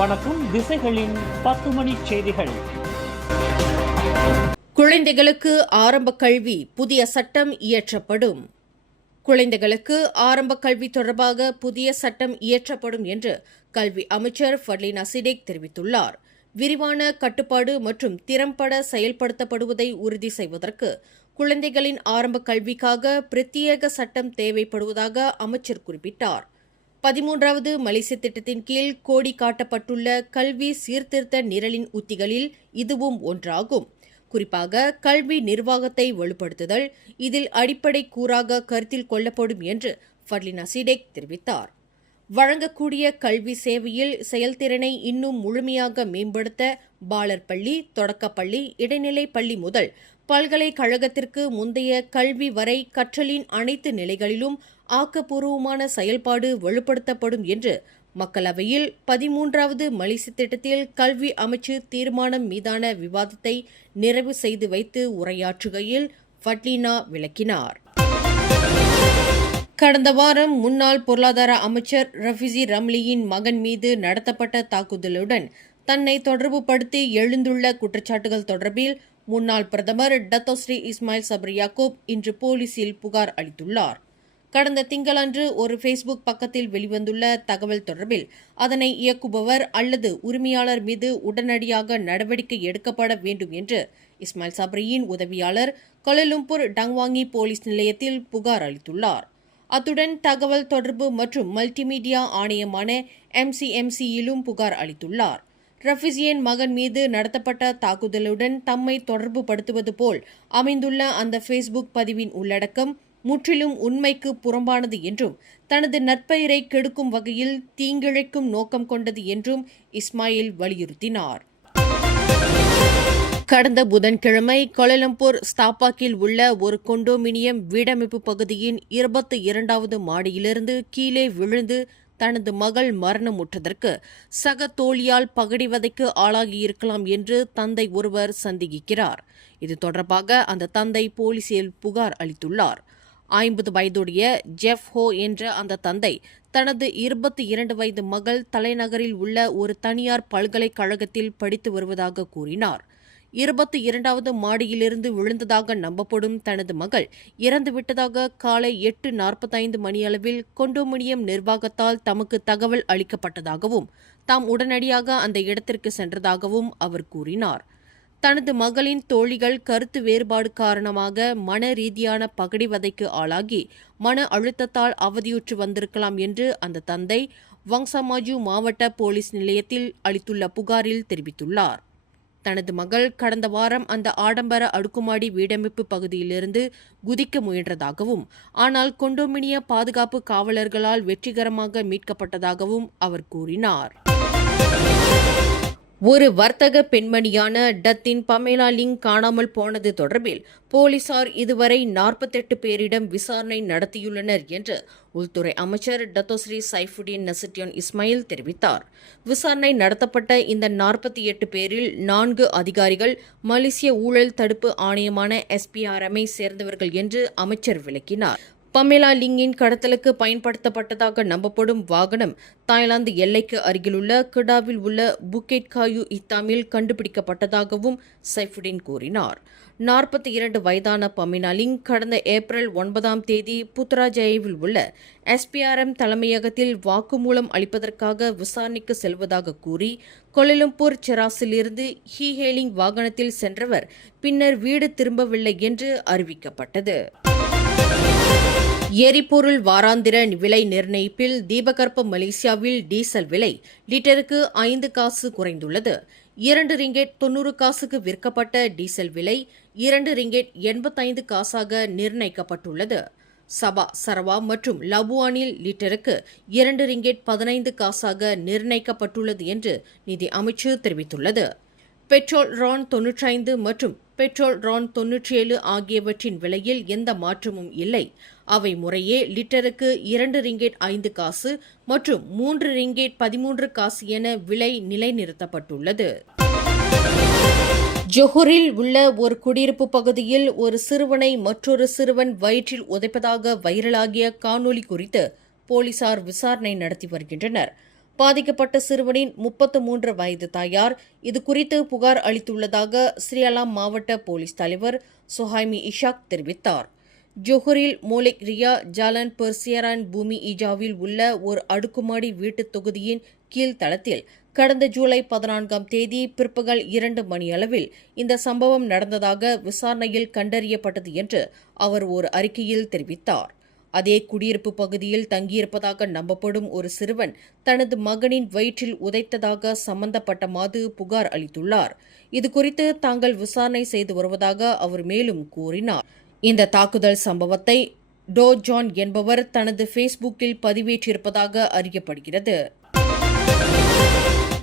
வணக்கம். திசைகளின் 10 மணி செய்திகள். குழந்தைகளுக்கு ஆரம்ப கல்வி புதிய சட்டம் இயற்றப்படும். குழந்தைகளுக்கு ஆரம்ப கல்வி தொடர்பாக புதிய சட்டம் இயற்றப்படும் என்று கல்வி அமைச்சர் ஃபட்லினா சிடேக் தெரிவித்துள்ளார். விரிவான கட்டுப்பாடு மற்றும் திறம்பட செயல்படுத்தப்படுவதை உறுதி செய்வதற்கு குழந்தைகளின் ஆரம்ப கல்விக்காக பிரத்யேக சட்டம் தேவைப்படுவதாக அமைச்சர் குறிப்பிட்டார். 13வது மலேசிய திட்டத்தின் கீழ் கோடி காட்டப்பட்டுள்ள கல்வி சீர்திருத்த நிரலின் உத்திகளில் இதுவும் ஒன்றாகும். குறிப்பாக கல்வி நிர்வாகத்தை வலுப்படுத்துதல் இதில் அடிப்படை கூறாக கருத்தில் கொள்ளப்படும் என்று ஃபட்லினா சிடேக் தெரிவித்தார். வழங்கக்கூடிய கல்வி சேவையில் செயல்திறனை இன்னும் முழுமையாக மேம்படுத்த பாலர் பள்ளி, தொடக்கப்பள்ளி, இடைநிலை பள்ளி முதல் பல்கலைக்கழகத்திற்கு முந்தைய கல்வி வரை கற்றலின் அனைத்து நிலைகளிலும் ஆக்கப்பூர்வமான செயல்பாடு வலுப்படுத்தப்படும் என்று மக்களவையில் 13வது மலேசிய திட்டத்தில் கல்வி அமைச்சு தீர்மானம் மீதான விவாதத்தை நிறைவு செய்து வைத்து உரையாற்றுகையில் ஃபட்லினா விளக்கினார். கடந்த வாரம் முன்னாள் பொருளாதார அமைச்சர் ரஃபிசி ரம்லியின் மகன் மீது நடத்தப்பட்ட தாக்குதலுடன் தன்னை தொடர்புபடுத்தி எழுந்துள்ள குற்றச்சாட்டுகள் தொடர்பில் முன்னாள் பிரதமர் டத்தோஸ்ரீ இஸ்மாயில் சப்ரி யாக்கூப் இன்று போலீசில் புகார் அளித்துள்ளார். கடந்த திங்களன்று ஒரு ஃபேஸ்புக் பக்கத்தில் வெளிவந்துள்ள தகவல் தொடர்பில் அதனை இயக்குபவர் அல்லது உரிமையாளர் மீது உடனடியாக நடவடிக்கை எடுக்கப்பட வேண்டும் என்று இஸ்மாயில் சப்ரியின் உதவியாளர் கோலாலம்பூர் டங்வாங்கி போலீஸ் நிலையத்தில் புகார் அளித்துள்ளார். அத்துடன் தகவல் தொடர்பு மற்றும் மல்டிமீடியா ஆணையமான MCMCயிலும் புகார் அளித்துள்ளார். ரஃபிசியின் மகன் மீது நடத்தப்பட்ட தாக்குதலுடன் தம்மை தொடர்பு படுத்துவது போல் அமைந்துள்ள அந்த ஃபேஸ்புக் பதிவின் உள்ளடக்கம் முற்றிலும் உண்மைக்கு புறம்பானது என்றும் தனது நற்பெயரை கெடுக்கும் வகையில் தீங்கிழைக்கும் நோக்கம் கொண்டது என்றும் இஸ்மாயில் வலியுறுத்தினார். கடந்த புதன்கிழமை கோலாலம்பூர் ஸ்தாபாக்கில் உள்ள ஒரு கொண்டோமினியம் வீடமைப்பு பகுதியின் 22வது மாடியிலிருந்து கீழே விழுந்து தனது மகள் மரணமுற்றதற்கு சக தோழியால் பகடிவதைக்கு ஆளாகியிருக்கலாம் என்று தந்தை ஒருவர் சந்தேகிக்கிறார். இது தொடர்பாக அந்த தந்தை போலீசில் புகார் அளித்துள்ளார். 50 வயதுடைய ஜெஃப் ஹோ என்ற அந்த தந்தை தனது 22 வயது மகள் தலைநகரில் உள்ள ஒரு தனியார் பல்கலைக்கழகத்தில் படித்து வருவதாக கூறினார். 22வது மாடியிலிருந்து விழுந்ததாக நம்பப்படும் தனது மகள் இறந்துவிட்டதாக காலை 8:45 மணியளவில் கொண்டோமினியம் நிர்வாகத்தால் தமக்கு தகவல் அளிக்கப்பட்டதாகவும் தாம் உடனடியாக அந்த இடத்திற்கு சென்றதாகவும் அவர் கூறினார். தனது மகளின் தோழிகள் கருத்து வேறுபாடு காரணமாக மன ரீதியான பகடிவதைக்கு ஆளாகி மன அழுத்தத்தால் அவதியுற்று வந்திருக்கலாம் என்று அந்த தந்தை வங்சமாஜு மாவட்ட போலீஸ் நிலையத்தில் அளித்துள்ள புகாரில் தெரிவித்துள்ளார். தனது மகள் கடந்த வாரம் அந்த ஆடம்பர அடுக்குமாடி வீடமைப்பு பகுதியிலிருந்து குதிக்க முயன்றதாகவும் ஆனால் கொண்டோமினிய பாதுகாப்பு காவலர்களால் வெற்றிகரமாக மீட்கப்பட்டதாகவும் அவர் கூறினார். ஒரு வர்த்தக பெண்மணியான டத்தின் பமேலா லிங் காணாமல் போனது தொடர்பில் போலீசார் இதுவரை 48 பேரிடம் விசாரணை நடத்தியுள்ளனர் என்று உள்துறை அமைச்சர் டத்தோஸ்ரீ சைஃபுடின் நசிட்டியான் இஸ்மாயில் தெரிவித்தார். விசாரணை நடத்தப்பட்ட இந்த 48 பேரில் 4 அதிகாரிகள் மலேசிய ஊழல் தடுப்பு ஆணையமான SPRM-ஐ சேர்ந்தவர்கள் என்று அமைச்சர் விளக்கினார். பமேலா லிங்கின் கடத்தலுக்கு பயன்படுத்தப்பட்டதாக நம்பப்படும் வாகனம் தாய்லாந்து எல்லைக்கு அருகிலுள்ள கிடாவில் உள்ள புக்கெட் காயு இத்தாமில் கண்டுபிடிக்கப்பட்டதாகவும் சைஃபுடின் கூறினார். 42 வயதான பமேலா லிங் கடந்த ஏப்ரல் 9ஆம் தேதி புத்ராஜயாவில் உள்ள SPRM தலைமையகத்தில் வாக்குமூலம் அளிப்பதற்காக விசாரணைக்கு செல்வதாக கூறி கோலாலம்பூர் செராஸிலிருந்து ஹீஹேலிங் வாகனத்தில் சென்றவர் பின்னர் வீடு திரும்பவில்லை என்று அறிவிக்கப்பட்டது. எரிபொருள் வாராந்திர விலை நிர்ணயிப்பில் தீபகற்ப மலேசியாவில் டீசல் விலை லிட்டருக்கு 5 காசு குறைந்துள்ளது. 2 ரிங்கெட் 90 காசுக்கு விற்கப்பட்ட டீசல் விலை 2 ரிங்கெட் 85 காசாக நிர்ணயிக்கப்பட்டுள்ளது. சபா, சரவா மற்றும் லபுவானில் லிட்டருக்கு 2 ரிங்கெட் 15 காசாக நிர்ணயிக்கப்பட்டுள்ளது என்று நிதி அமைச்சு தெரிவித்துள்ளது. பெட்ரோல் ரான் 95 மற்றும் பெட்ரோல் ரான் 97 ஆகியவற்றின் விலையில் எந்த மாற்றமும் இல்லை. அவை முறையே லிட்டருக்கு 2 ரிங்கெட் 5 காசு மற்றும் 3 ரிங்கெட் 13 காசு என விலை நிலைநிறுத்தப்பட்டுள்ளது. ஜொஹூரில் உள்ள ஒரு குடியிருப்பு பகுதியில் ஒரு சிறுவனை மற்றொரு சிறுவன் வயிற்றில் உதைப்பதாக வைரலாகிய காணொலி குறித்து போலீசார் விசாரணை நடத்தி வருகின்றனர். பாதிக்கப்பட்ட சிறுவனின் 33 வயது தாயார் இதுகுறித்து புகார் அளித்துள்ளதாக ஸ்ரீஅலாம் மாவட்ட போலீஸ் தலைவர் சொஹைமி இஷாக் தெரிவித்தார். ஜோஹரில் மோலிக் ரியா ஜாலன் பெர்சியரான் பூமி ஈஜாவில் உள்ள ஒரு அடுக்குமாடி வீட்டுத் தொகுதியின் கீழ்த்தளத்தில் கடந்த ஜூலை 14ஆம் தேதி பிற்பகல் 2 மணியளவில் இந்த சம்பவம் நடந்ததாக விசாரணையில் கண்டறியப்பட்டது என்று அவர் ஒரு அறிக்கையில் தெரிவித்தார். அதே குடியிருப்பு பகுதியில் தங்கியிருப்பதாக நம்பப்படும் ஒரு சிறுவன் தனது மகனின் வயிற்றில் உதைத்ததாக சம்பந்தப்பட்ட மாது புகார் அளித்துள்ளார். இதுகுறித்து தாங்கள் விசாரணை செய்து வருவதாக அவர் மேலும் கூறினார். இந்த தாக்குதல் சம்பவத்தை டோ ஜான் என்பவர் தனது ஃபேஸ்புக்கில் பதிவேற்றிருப்பதாக அறியப்படுகிறது.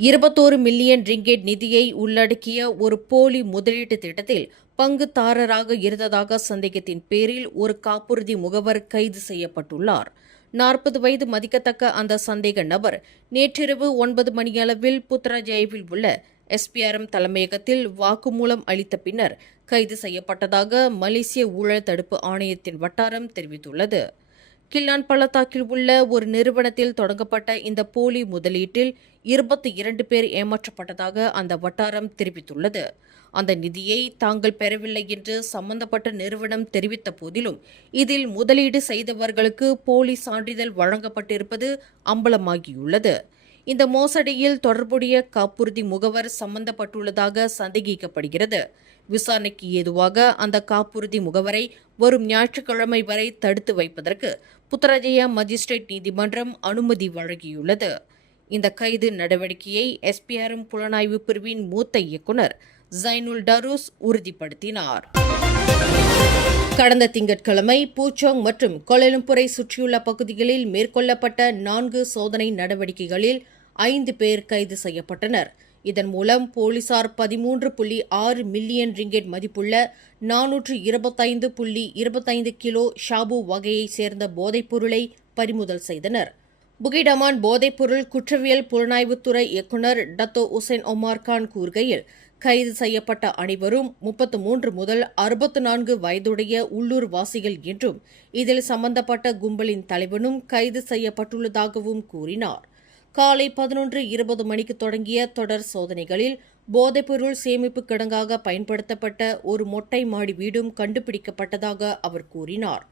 21 மில்லியன் ரிங்கெட் நிதியை உள்ளடக்கிய ஒரு போலி முதலீட்டு திட்டத்தில் பங்குதாரராக இருந்ததாக சந்தேகத்தின் பேரில் ஒரு காப்புறுதி முகவர் கைது செய்யப்பட்டுள்ளார். 40 வயது மதிக்கத்தக்க அந்த சந்தேக நபர் நேற்றிரவு 9 மணியளவில் புத்ராஜயாவில் உள்ள SPRM தலைமையகத்தில் வாக்குமூலம் அளித்த பின்னர் கைது செய்யப்பட்டதாக மலேசிய ஊழல் தடுப்பு ஆணையத்தின் வட்டாரம் தெரிவித்துள்ளது. கில்லான் பள்ளத்தாக்கில் உள்ள ஒரு நிறுவனத்தில் தொடங்கப்பட்ட இந்த போலி முதலீட்டில் 22 பேர் ஏமாற்றப்பட்டதாக அந்த வட்டாரம் தெரிவித்துள்ளது. அந்த நிதியை தாங்கள் பெறவில்லை என்று சம்பந்தப்பட்ட நிறுவனம் தெரிவித்த போதிலும் இதில் முதலீடு செய்தவர்களுக்கு போலி சான்றிதழ் வழங்கப்பட்டிருப்பது அம்பலமாகியுள்ளது. இந்த மோசடியில் தொடர்புடைய காப்புறுதி முகவர் சம்பந்தப்பட்டுள்ளதாக சந்தேகிக்கப்படுகிறது. விசாரணைக்கு ஏதுவாக அந்த காப்புறுதி முகவரை வரும் ஞாயிற்றுக்கிழமை வரை தடுத்து வைப்பதற்கு புத்ராஜயா மஜிஸ்ட்ரேட் நீதிமன்றம் அனுமதி வழங்கியுள்ளது. இந்த கைது நடவடிக்கையை SPRM புலனாய்வு பிரிவின் மூத்த இயக்குநர் ஜைனுல் டரூஸ் உறுதிப்படுத்தினார். கடந்த திங்கட்கிழமை பூச்சோங் மற்றும் கோலாலம்பூரை சுற்றியுள்ள பகுதிகளில் மேற்கொள்ளப்பட்ட 4 சோதனை நடவடிக்கைகளில் 5 பேர் கைது செய்யப்பட்டனர். இதன் மூலம் போலீசார் 13.6 மில்லியன் ரிங்கெட் மதிப்புள்ள 425.25 கிலோ ஷாபு வகையைச் சேர்ந்த போதைப்பொருளை பறிமுதல் செய்தனர். புகிடமான் போதைப்பொருள் குற்றவியல் புலனாய்வுத்துறை இயக்குநர் டத்தோ உசேன் ஒமார் கான் கூறுகையில், கைது செய்யப்பட்ட அனைவரும் 33 முதல் 64 வயதுடைய உள்ளூர் வாசிகள் என்றும் இதில் சம்பந்தப்பட்ட கும்பலின் தலைவனும் கைது செய்யப்பட்டுள்ளதாகவும் கூறினார். காலை 11:20 மணிக்கு தொடங்கிய தொடர் சோதனைகளில் போதைப்பொருள் சேமிப்பு கிடங்காக பயன்படுத்தப்பட்ட ஒரு மொட்டை மாடி வீடும் கண்டுபிடிக்கப்பட்டதாக அவர் கூறினார்.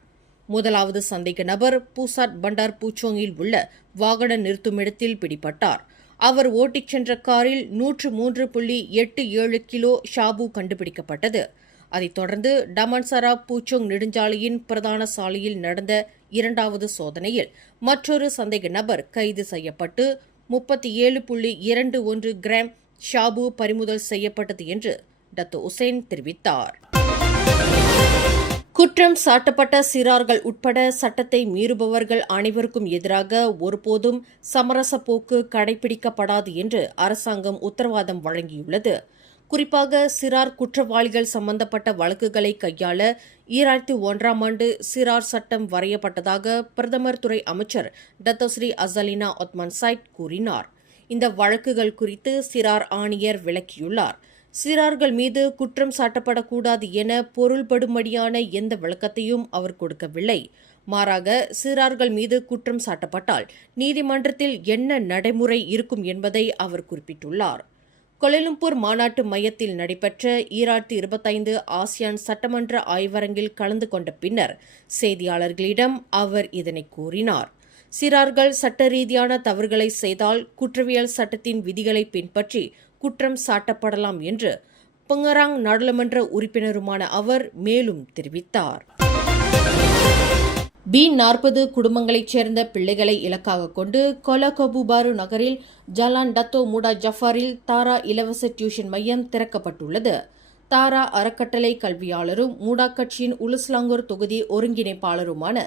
முதலாவது சந்தேக நபர் பூசாட் பண்டார் பூச்சோங்கில் உள்ள வாகன நிறுத்துமிடத்தில் பிடிபட்டார். அவர் ஓட்டிச் சென்ற காரில் 103.87 கிலோ ஷாபு கண்டுபிடிக்கப்பட்டது. அதைத் தொடர்ந்து டமான்சரா பூச்சோங் நெடுஞ்சாலையின் பிரதான சாலையில் நடந்த 2வது சோதனையில் மற்றொரு சந்தேக நபர் கைது செய்யப்பட்டு 37.21 கிராம் ஷாபு பறிமுதல் செய்யப்பட்டது என்று டத்தோ உசேன் தெரிவித்தார். குற்றம் சாட்டப்பட்ட சிறார்கள் உட்பட சட்டத்தை மீறுபவர்கள் அனைவருக்கும் எதிராக ஒருபோதும் சமரச போக்கு கடைபிடிக்கப்படாது என்று அரசாங்கம் உத்தரவாதம் வழங்கியுள்ளது. குறிப்பாக சிறார் குற்றவாளிகள் சம்பந்தப்பட்ட வழக்குகளை கையாள 2001ஆம் ஆண்டு சிறார் சட்டம் வரையப்பட்டதாக பிரதமர் துறை அமைச்சர் டத்தோஸ்ரீ அசலினா ஒத்மான் சைட் கூறினார். இந்த வழக்குகள் குறித்து சிறார் ஆணையர் விளக்கியுள்ளார். சிறார்கள் மீது குற்றம் சாட்டப்படக்கூடாது என பொருள்படும்படியான எந்த விளக்கத்தையும் அவர் கொடுக்கவில்லை. மாறாக சிறார்கள் மீது குற்றம் சாட்டப்பட்டால் நீதிமன்றத்தில் என்ன நடைமுறை இருக்கும் என்பதை அவர் குறிப்பிட்டுள்ளார். கோலாலம்பூர் மாநாட்டு மையத்தில் நடைபெற்ற 2025 ஆசியான் சட்டமன்ற ஆய்வரங்கில் கலந்து கொண்ட பின்னர் செய்தியாளர்களிடம் அவர் இதனை கூறினார். சிறார்கள் சட்ட ரீதியான தவறுகளை செய்தால் குற்றவியல் சட்டத்தின் விதிகளை பின்பற்றி குற்றம் சாட்டப்படலாம் என்று பங்கராங் நாடாளுமன்ற உறுப்பினருமான அவர் மேலும் தெரிவித்தார். B40 குடும்பங்களைச் சேர்ந்த பிள்ளைகளை இலக்காக கொண்டு கொலகபுபாரு நகரில் ஜலான் டத்தோ முடா ஜஃபாரில் தாரா இலவச டியூஷன் மையம் திறக்கப்பட்டுள்ளது. தாரா அறக்கட்டளை கல்வியாளரும் மூடா கட்சியின் உலுஸ்லாங்கூர் தொகுதி ஒருங்கிணைப்பாளருமான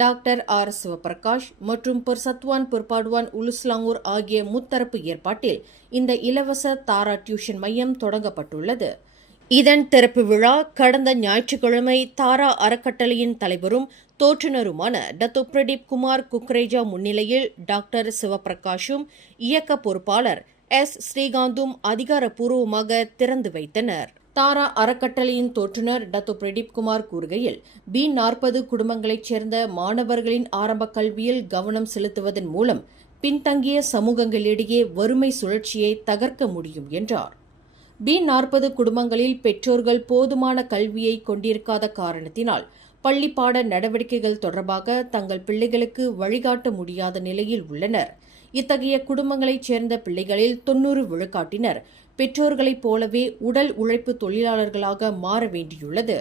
டாக்டர் ஆர் சிவபிரகாஷ் மற்றும் பெர்சத்வான் பிற்பாடுவான் உலுஸ்லாங்கூர் ஆகிய முத்தரப்பு ஏற்பாட்டில் இந்த இலவச தாரா டியூஷன் மையம் தொடங்கப்பட்டுள்ளது. இதன் திறப்பு விழா கடந்த ஞாயிற்றுக்கிழமை தாரா அறக்கட்டளையின் தலைவரும் தோற்றுநருமான டத்தோ பிரதீப் குமார் குக்ரேஜா முன்னிலையில் டாக்டர் சிவபிரகாஷும் இயக்க பொறுப்பாளர் S. ஸ்ரீகாந்தும் அதிகாரப்பூர்வமாக திறந்து வைத்தனர். தாரா அறக்கட்டளையின் தோற்றுநர் டத்தோ பிரதீப் குமார் கூறுகையில், B40 குடும்பங்களைச் சேர்ந்த மாணவர்களின் ஆரம்ப கல்வியில் கவனம் செலுத்துவதன் மூலம் பின்தங்கிய சமூகங்களிடையே வறுமை சுழற்சியை தகர்க்க முடியும் என்றார். B40 குடும்பங்களில் பெற்றோர்கள் போதுமான கல்வியை கொண்டிருக்காத காரணத்தினால் பள்ளிப்பாட நடவடிக்கைகள் தொடர்பாக தங்கள் பிள்ளைகளுக்கு வழிகாட்ட முடியாத நிலையில் உள்ளனர். இத்தகைய குடும்பங்களைச் சேர்ந்த பிள்ளைகளில் 90 விழுக்காட்டினர் பெற்றோர்களைப் போலவே உடல் உழைப்பு தொழிலாளர்களாக மாற வேண்டியுள்ளது.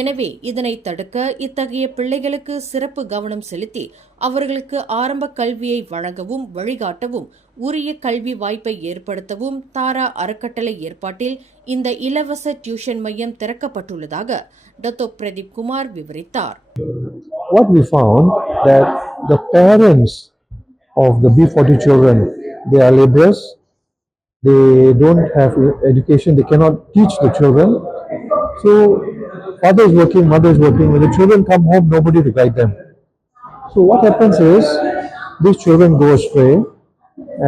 எனவே இதனை தடுக்க இத்தகைய பிள்ளைகளுக்கு சிறப்பு கவனம் செலுத்தி அவர்களுக்கு ஆரம்ப கல்வியை வழங்கவும் வழிகாட்டவும் உரிய கல்வி வாய்ப்பை ஏற்படுத்தவும் தாரா அறக்கட்டளை ஏற்பாட்டில் இந்த இலவச டியூஷன் மையம் திறக்கப்பட்டுள்ளதாக டத்தோ பிரதீப் குமார் விவரித்தார். What we found that the parents of the B40 children, they are laborers, they don't have education, they cannot teach the children. So father is working, mother is working. When the children come home, nobody to guide them. So what happens is these children go astray,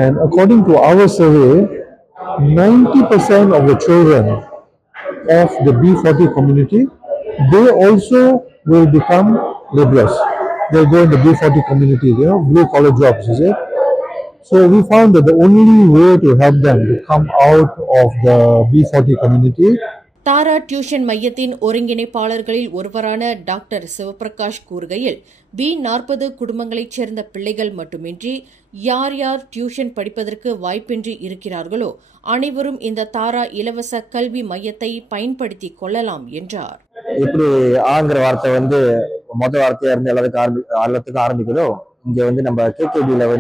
and according to our survey, 90% of the children of the B40 community, they also will become laborers. They'll go in the B40 community, blue collar jobs, is it? So we found that the only way to help them to come out of the B40 community. Tara tuition மையத்தின் ஒருங்கிணைப்பாளர்களில் ஒருவரான doctor Sivaprakash கூறுகையில் B40 குடும்பங்களைச் சேர்ந்த பிள்ளைகள் மட்டுமின்றி யார் யார் டியூஷன் படிப்பதற்கு வாய்ப்பின்றி இருக்கிறார்களோ அனைவரும் இந்த தாரா இலவச கல்வி மையத்தை பயன்படுத்திக் கொள்ளலாம் என்றார். எப்படி ஆங்கிற வார்த்தை மொதல் வார்த்தையா இருந்து எல்லாத்துக்கும் ஆரம்பிக்குதோ, இங்க நம்ம கேகேபியில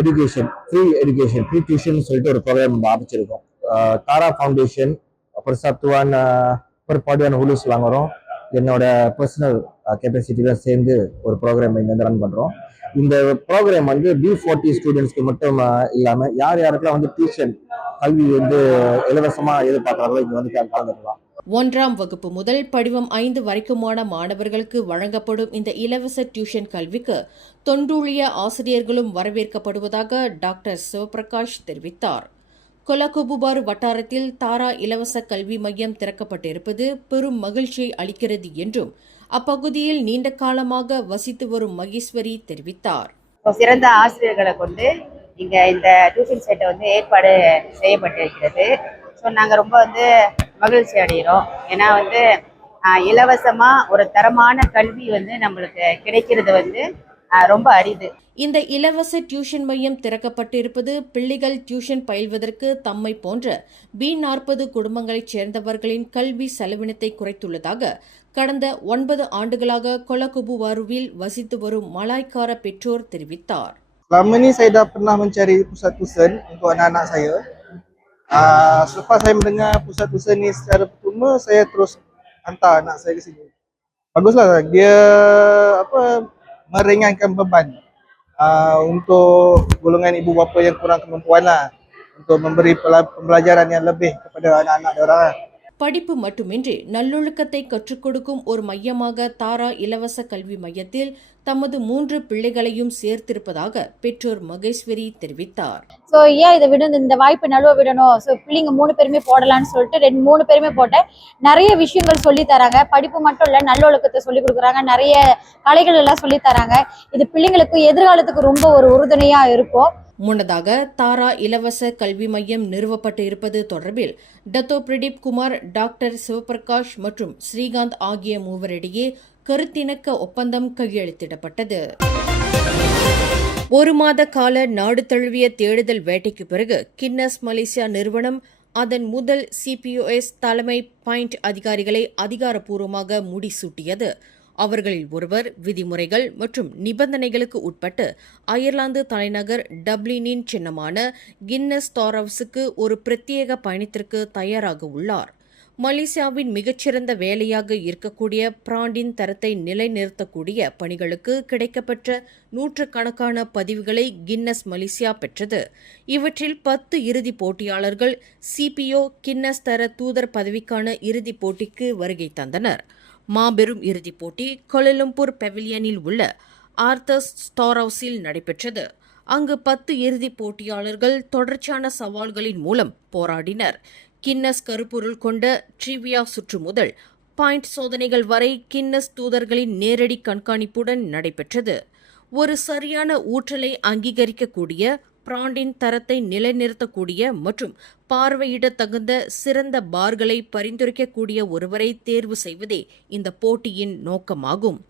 எஜுகேஷன் ஃப்ரீ டியூஷன் சொல்லிட்டு ஒரு ப்ரோக்ராம் நம்ம ஆரம்பிச்சிருக்கோம். Tara foundation, persatuan perpaduan hulu Selangor, என்னோட பர்சனல் கெப்பாசிட்டியோட சேர்ந்து ஒரு ப்ரோக்ராம் இங்க ரன் பண்றோம். இந்த ப்ரோக்ராம் B40 ஸ்டூடெண்ட்ஸ்க்கு மட்டும் இல்லாம யார் யாருக்கெல்லாம் டியூஷன் கல்வி இலவசமா எதிர்பார்க்கறாங்களோ இங்க கலந்துக்கலாம். 1ஆம் வகுப்பு முதல் படிவம் 5 வரைக்குமான மாணவர்களுக்கு வழங்கப்படும் இந்த இலவச டியூஷன் கல்விக்கு தொண்டூழிய ஆசிரியர்களும் வரவேற்கப்படுவதாக டாக்டர் சிவபிரகாஷ் தெரிவித்தார். கொலகொபுபாரு வட்டாரத்தில் தாரா இலவச கல்வி மையம் திறக்கப்பட்டிருப்பது பெரும் மகிழ்ச்சியை அளிக்கிறது என்றும் அப்பகுதியில் நீண்ட காலமாக வசித்து வரும் மகேஸ்வரி தெரிவித்தார். சிறந்த ஆசிரியர்களை கொண்டு இங்க இந்த டியூஷன் சென்டர் ஏற்பாடு செய்யப்பட்டிருக்கிறது. ஸோ நாங்கள் ரொம்ப மகிழ்ச்சி அடைகிறோம். ஏன்னா இலவசமா ஒரு தரமான கல்வி நம்மளுக்கு கிடைக்கிறது ரொம்ப அரிது. இந்த இலவச டியூஷன் மையம் திறக்கப்பட்டிருப்பது பிள்ளைகள் டியூஷன் பயில்வதற்கு தம்மை போன்ற B40 குடும்பங்களைச் சேர்ந்தவர்களின் கல்வி செலவினத்தை குறைத்துள்ளதாக கடந்த 9 ஆண்டுகளாக கொலகொபுவாருவில் வசித்து வரும் மலாய்க்கார பெற்றோர் தெரிவித்தார். Selama ni saya dah pernah mencari pusat tuition untuk anak-anak saya. Selepas saya mendengar pusat tuition ni secara pertama, saya terus hantar anak saya ke sini. Baguslah, dia meringankan beban untuk golongan ibu bapa yang kurang kemampuan untuk memberi pembelajaran yang lebih kepada anak-anak diorang. படிப்பு மட்டுமின்றி நல்லொழுக்கத்தை கற்றுக் கொடுக்கும் ஒரு மையமாக தாரா இலவச கல்வி மையத்தில் தமது 3 பிள்ளைகளையும் சேர்த்திருப்பதாக பெற்றோர் மகேஸ்வரி தெரிவித்தார். ஸோ ஏன் இதை இந்த வாய்ப்பு நழுவ விடணும், ஸோ பிள்ளைங்க 3 பேருமே போடலான்னு சொல்லிட்டு 3 பேருமே போட்டேன். நிறைய விஷயங்கள் சொல்லி தராங்க. படிப்பு மட்டும் இல்லை, நல்லொழுக்கத்தை சொல்லி கொடுக்குறாங்க. நிறைய கலைகள் எல்லாம் சொல்லி தராங்க. இது பிள்ளைங்களுக்கு எதிர்காலத்துக்கு ரொம்ப ஒரு உறுதுணையா இருக்கும். முன்னதாக தாரா இலவச கல்வி மையம் நிறுவப்பட்டு இருப்பது தொடர்பில் டத்தோ பிரதீப் குமார், டாக்டர் சிவபிரகாஷ் மற்றும் ஸ்ரீகாந்த் ஆகிய மூவரிடையே கருத்திணக்க ஒப்பந்தம் கையெழுத்திடப்பட்டது. 1 மாத கால நாடு தழுவிய தேடுதல் வேட்டைக்கு பிறகு கின்னஸ் மலேசியா நிறுவனம் அதன் முதல் CPOS தலைமை பாயிண்ட் அதிகாரிகளை அதிகாரப்பூர்வமாக முடிசூட்டியது. அவர்களில் ஒருவர் விதிமுறைகள் மற்றும் நிபந்தனைகளுக்கு உட்பட்டு அயர்லாந்து தலைநகர் டப்ளினின் சின்னமான கின்னஸ் ஸ்டோர்ஹவுஸுக்கு ஒரு பிரத்யேக பயணத்திற்கு தயாராக உள்ளார். மலேசியாவின் மிகச்சிறந்த வேலையாக இருக்கக்கூடிய பிராண்டின் தரத்தை நிலைநிறுத்தக்கூடிய பணிகளுக்கு கிடைக்கப்பெற்ற நூற்றுக்கணக்கான பதிவுகளை கின்னஸ் மலேசியா பெற்றது. இவற்றில் 10 இறுதிப் போட்டியாளர்கள் CPO கின்னஸ் தர தூதர் பதவிக்கான இறுதிப் போட்டிக்கு வருகை தந்தனர். மாபெரும் இறுதிப் போட்டி கோலாலம்பூர் பெவிலியனில் உள்ள ஆர்தர்ஸ் ஸ்டோர்ஹவுஸில் நடைபெற்றது. அங்கு 10 இறுதிப் போட்டியாளர்கள் தொடர்ச்சியான சவால்களின் மூலம் போராடினர். கின்னஸ் கருப்பொருள் கொண்ட ட்ரிவியா சுற்று முதல் பாயிண்ட் சோதனைகள் வரை கின்னஸ் தூதர்களின் நேரடி கண்காணிப்புடன் நடைபெற்றது. ஒரு சரியான ஊற்றலை அங்கீகரிக்கக்கூடிய, பிராண்டின் தரத்தை நிலைநிறுத்தக்கூடிய மற்றும் பார்வையிட தகுந்த சிறந்த பார்களை பரிந்துரைக்கக்கூடிய ஒருவரை தேர்வு செய்வதே இந்த போட்டியின் நோக்கமாகும்.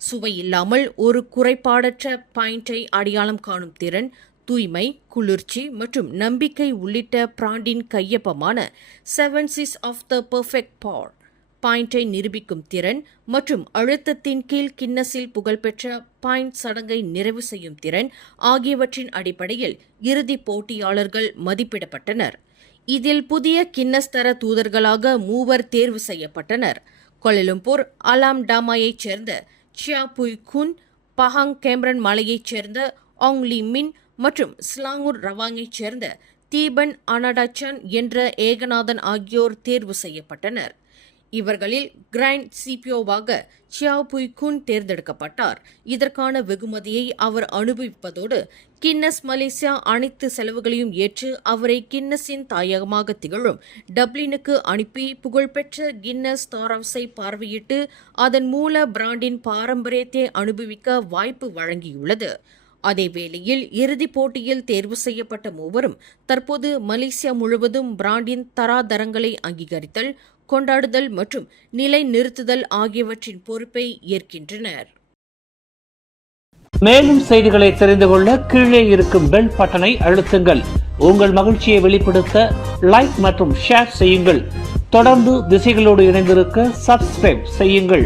சுவை இல்லாமல் ஒரு குறைபாடற்ற பாயிண்டை அடையாளம் காணும் திறன், தூய்மை, குளிர்ச்சி மற்றும் நம்பிக்கை உள்ளிட்ட பிராண்டின் கையொப்பமான 7 C's ஆஃப் த பெர்ஃபெக்ட் பார் பாயிண்டை நிரூபிக்கும் திறன் மற்றும் அழுத்தத்தின் கீழ் கின்னஸில் புகழ்பெற்ற பாயிண்ட் சடங்கை நிறைவு செய்யும் திறன் ஆகியவற்றின் அடிப்படையில் இறுதிப் போட்டியாளர்கள் மதிப்பிடப்பட்டனர். இதில் புதிய கின்னஸ் தர தூதர்களாக 3 தேர்வு செய்யப்பட்டனர். கோலாலம்பூர் அலாம் டாமாயைச் சேர்ந்த சியா புய் குன், பஹாங் கேம்ரன் மலையைச் சேர்ந்த ஆங் லி மின் மற்றும் ஸ்லாங்கூர் ரவாங்கைச் சேர்ந்த தீபன் அனடாச்சன் என்ற ஏகநாதன் ஆகியோர் தேர்வு செய்யப்பட்டனர். இவர்களில் கிராண்ட் சிபிஓவாக சியாவ் புய் குன் தேர்ந்தெடுக்கப்பட்டார். இதற்கான வெகுமதியை அவர் அனுபவிப்பதோடு கின்னஸ் மலேசியா அனைத்து செலவுகளையும் ஏற்று அவரை கின்னஸின் தாயகமாக திகழும் டப்ளினுக்கு அனுப்பி புகழ்பெற்ற கின்னஸ் ஸ்டார்ஹவுஸை பார்வையிட்டு அதன் மூல பிராண்டின் பாரம்பரியத்தை அனுபவிக்க வாய்ப்பு வழங்கியுள்ளது. அதேவேளையில் இறுதிப் போட்டியில் தேர்வு செய்யப்பட்ட 3 தற்போது மலேசியா முழுவதும் பிராண்டின் தராதரங்களை அங்கீகரித்தல், கொண்டாடுதல் மற்றும் நிலைநிறுத்துதல் ஆகியவற்றின் பொறுப்பை ஏற்கின்றனர். மேலும் செய்திகளை தெரிந்து கொள்ள கீழே இருக்கும் பெல் பட்டனை அழுத்துங்கள். உங்கள் மகிழ்ச்சியை வெளிப்படுத்த லைக் மற்றும் ஷேர் செய்யுங்கள். தொடர்ந்து திசைகளோடு இணைந்திருக்க சப்ஸ்கிரைப் செய்யுங்கள்.